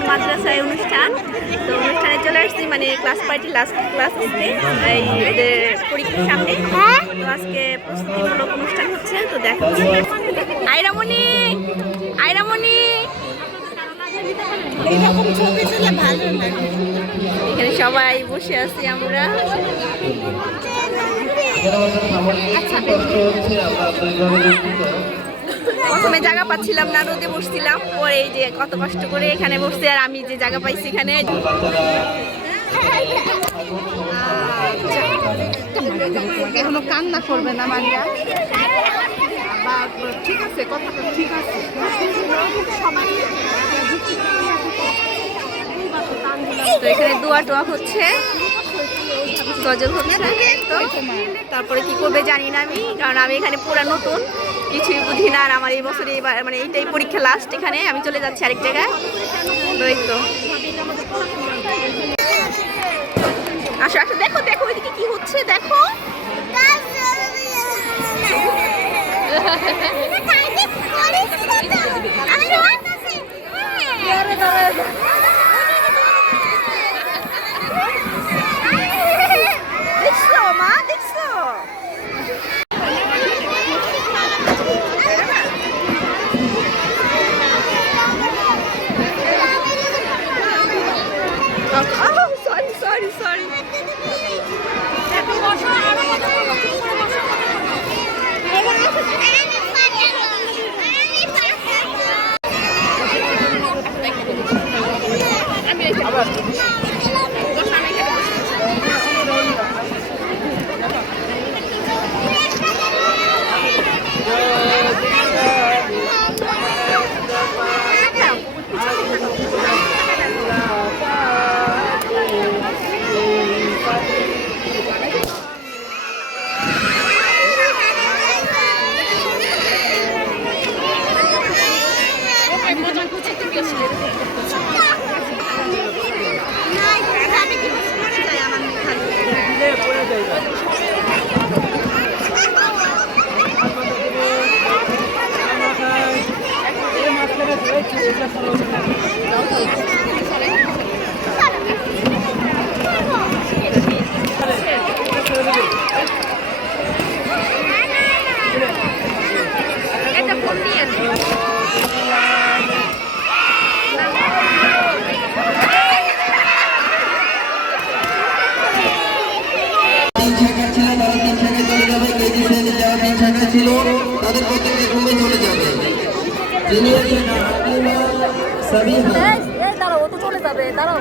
নতুন মাদ্রাসায় অনুষ্ঠান, তো অনুষ্ঠানে চলে আসছি, মানে ক্লাস পার্টি লাস্ট ক্লাস আজকে এই এদের পরীক্ষার সামনে। তো আজকে প্রস্তুতিমূলক অনুষ্ঠান হচ্ছে, তো দেখো। আইরামণি, আইরামণি, এখানে সবাই বসে আছি আমরা। প্রথমে জায়গা পাচ্ছিলাম না, রোদে বসছিলাম, পরে এই যে কত কষ্ট করে এখানে বসছি, আর আমি যে জায়গা পাইছি এখানে। এখনো কান্না করবে না মারিয়া, ঠিক আছে, কথাটা ঠিক আছে। তো এখানে দোয়া টোয়া হচ্ছে, গজল হচ্ছে, তো তারপরে কি করবে জানি না আমি, কারণ আমি এখানে পুরা নতুন, কিছুই বুঝি না। আর আমার এই বছরে মানে এইটাই পরীক্ষা লাস্ট, এখানে আমি চলে যাচ্ছি আরেক জায়গায়। তো এই তো আসো আসো, দেখো দেখো ওইদিকে কি হচ্ছে, দেখো। দেখছো মা, দেখছো? Sorry sorry sorry. ছিল তাদের প্রত্যেকে ঘুমে চলে যাবে। দাঁড়াও, ও তো চলে যাবে, দাঁড়াও।